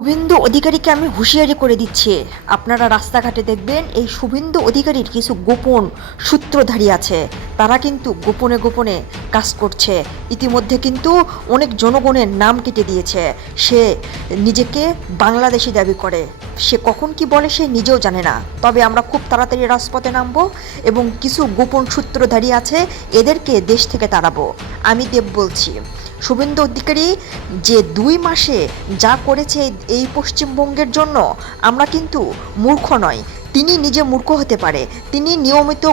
শুভেন্দু অধিকারীকে আমি হুঁশিয়ারি করে দিচ্ছি, আপনারা রাস্তাঘাটে দেখবেন এই শুভেন্দু অধিকারীর কিছু গোপন সূত্রধারী আছে, তারা কিন্তু গোপনে গোপনে কাজ করছে। ইতিমধ্যে কিন্তু অনেক জনগণের নাম কেটে দিয়েছে। সে নিজেকে বাংলাদেশি দাবি করে, সে কখন কি বলে সে নিজেও জানে না। তবে আমরা খুব তাড়াতাড়ি রাজপথে নামবো এবং কিছু গোপন সূত্রধারী আছে, এদেরকে দেশ থেকে তাড়াবো। আমি দেব বলছি, শুভেন্দু অধিকারী যে 2 মাসে যা করেছে এই পশ্চিমবঙ্গের জন্য, আমরা কিন্তু মূর্খ নয়। তিনি নিজে মূর্খ হতে পারে, তিনি নিয়মিত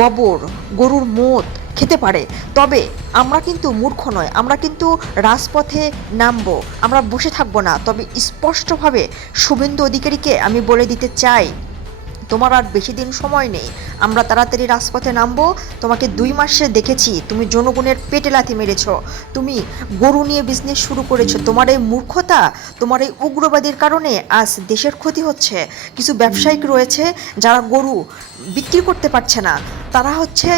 গোবর গরুর মোট খেতে পারে, তবে আমরা কিন্তু মূর্খ নয়। আমরা কিন্তু রাজপথে নামবো, আমরা বসে থাকবো না। তবে স্পষ্টভাবে শুভেন্দু অধিকারীকে আমি বলে দিতে চাই, তোমার আর বেশি দিন সময় নেই, আমরা তাড়াতাড়ি রাজপথে নামবো। তোমাকে 2 মাসে দেখেছি, তুমি জনগণের পেটে লাথি মেরেছ, তুমি গরু নিয়ে বিজনেস শুরু করেছো। তোমার এই মূর্খতা, তোমার এই উগ্রবাদীর কারণে আজ দেশের ক্ষতি হচ্ছে। কিছু ব্যবসায়িক রয়েছে যারা গরু বিক্রি করতে পারছে না, তারা হচ্ছে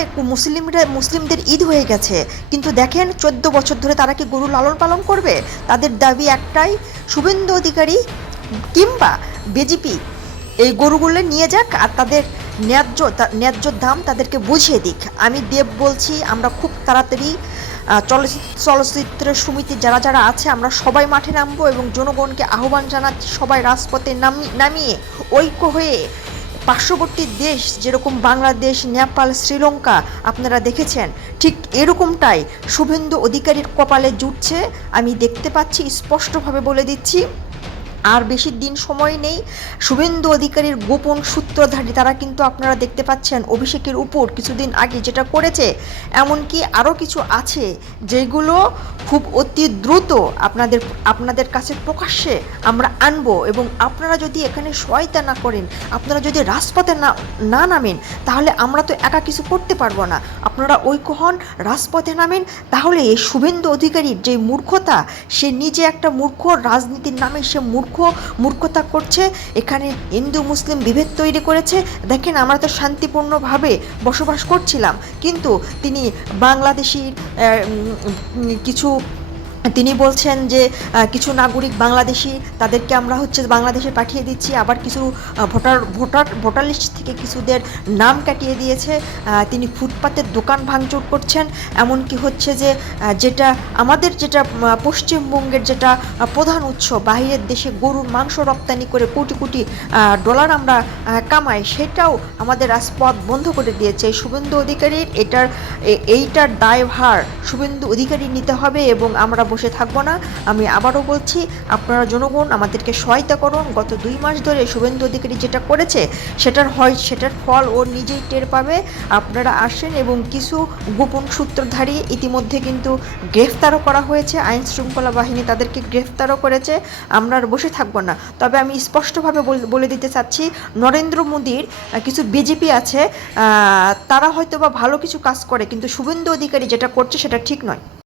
মুসলিমদের ঈদ হয়ে গেছে, কিন্তু দেখেন 14 বছর ধরে তারা কি গরু লালন পালন করবে? তাদের দাবি একটাই, শুভেন্দু অধিকারী কিংবা বিজেপি এই গরুগুলো নিয়ে যাক আর তাদের ন্যায্য দাম তাদেরকে বুঝিয়ে দিক। আমি দেব বলছি, আমরা খুব তাড়াতাড়ি চলচ্চিত্র সমিতি যারা যারা আছে আমরা সবাই মাঠে নামবো এবং জনগণকে আহ্বান জানাচ্ছি সবাই রাজপথে নামিয়ে ঐক্য হয়ে পার্শ্ববর্তী দেশ যেরকম বাংলাদেশ, নেপাল, শ্রীলঙ্কা আপনারা দেখেছেন, ঠিক এরকমটাই শুভেন্দু অধিকারীর কপালে জুটছে। আমি দেখতে পাচ্ছি, স্পষ্টভাবে বলে দিচ্ছি, আর বেশি দিন সময় নেই। শুভেন্দু অধিকারীর গোপন সূত্রধারী তারা কিন্তু আপনারা দেখতে পাচ্ছেন অভিষেকের উপর কিছুদিন আগে যেটা করেছে, এমনকি আরও কিছু আছে যেগুলো খুব অতি দ্রুত আপনাদের কাছে প্রকাশ্যে আমরা আনবো। এবং আপনারা যদি এখানে সহায়তা না করেন, আপনারা যদি রাজপথে না নামেন, তাহলে আমরা তো একা কিছু করতে পারবো না। আপনারা ঐক্য হন, রাজপথে নামেন, তাহলে এই শুভেন্দু অধিকারীর যে মূর্খতা, সে নিজে একটা মূর্খ, রাজনীতির নামে সে মূর্খতা করছে। এখানে হিন্দু মুসলিম বিভেদ তৈরি করেছে। দেখেন, আমরা তো শান্তিপূর্ণভাবে বসবাস করছিলাম, কিন্তু তিনি বাংলাদেশির কিছু তিনি বলছেন যে কিছু নাগরিক বাংলাদেশি, তাদেরকে আমরা হচ্ছে বাংলাদেশে পাঠিয়ে দিচ্ছি। আবার কিছু ভোটার লিস্ট থেকে কিছুদের নাম কাটিয়ে দিয়েছে। তিনি ফুটপাতের দোকান ভাঙচুর করছেন। এমনকি হচ্ছে যে যেটা পশ্চিমবঙ্গের যেটা প্রধান উৎস, বাইরের দেশে গরুর মাংস রপ্তানি করে কোটি কোটি ডলার আমরা কামাই, সেটাও আমাদের রাজপথ বন্ধ করে দিয়েছে শুভেন্দু অধিকারীর। এইটার দায়ভার শুভেন্দু অধিকারী নিতে হবে এবং আমরা বসে থাকবো না। আমি আবারও বলছি, আপনারা জনগণ আমাদেরকে সহায়তা করুন। গত 2 মাস ধরে শুভেন্দু অধিকারী যেটা করেছে সেটার ফল ও নিজেই টের পাবে। আপনারা আসেন এবং কিছু গোপন সূত্রধারী ইতিমধ্যে কিন্তু গ্রেফতারও করা হয়েছে, আইন শৃঙ্খলা বাহিনী তাদেরকে গ্রেফতারও করেছে। আমরা আর বসে থাকবো না। তবে আমি স্পষ্টভাবে বলে দিতে চাচ্ছি, নরেন্দ্র মোদীর কিছু বিজেপি আছে, তারা হয়তো বা ভালো কিছু কাজ করে, কিন্তু শুভেন্দু অধিকারী যেটা করছে সেটা ঠিক নয়।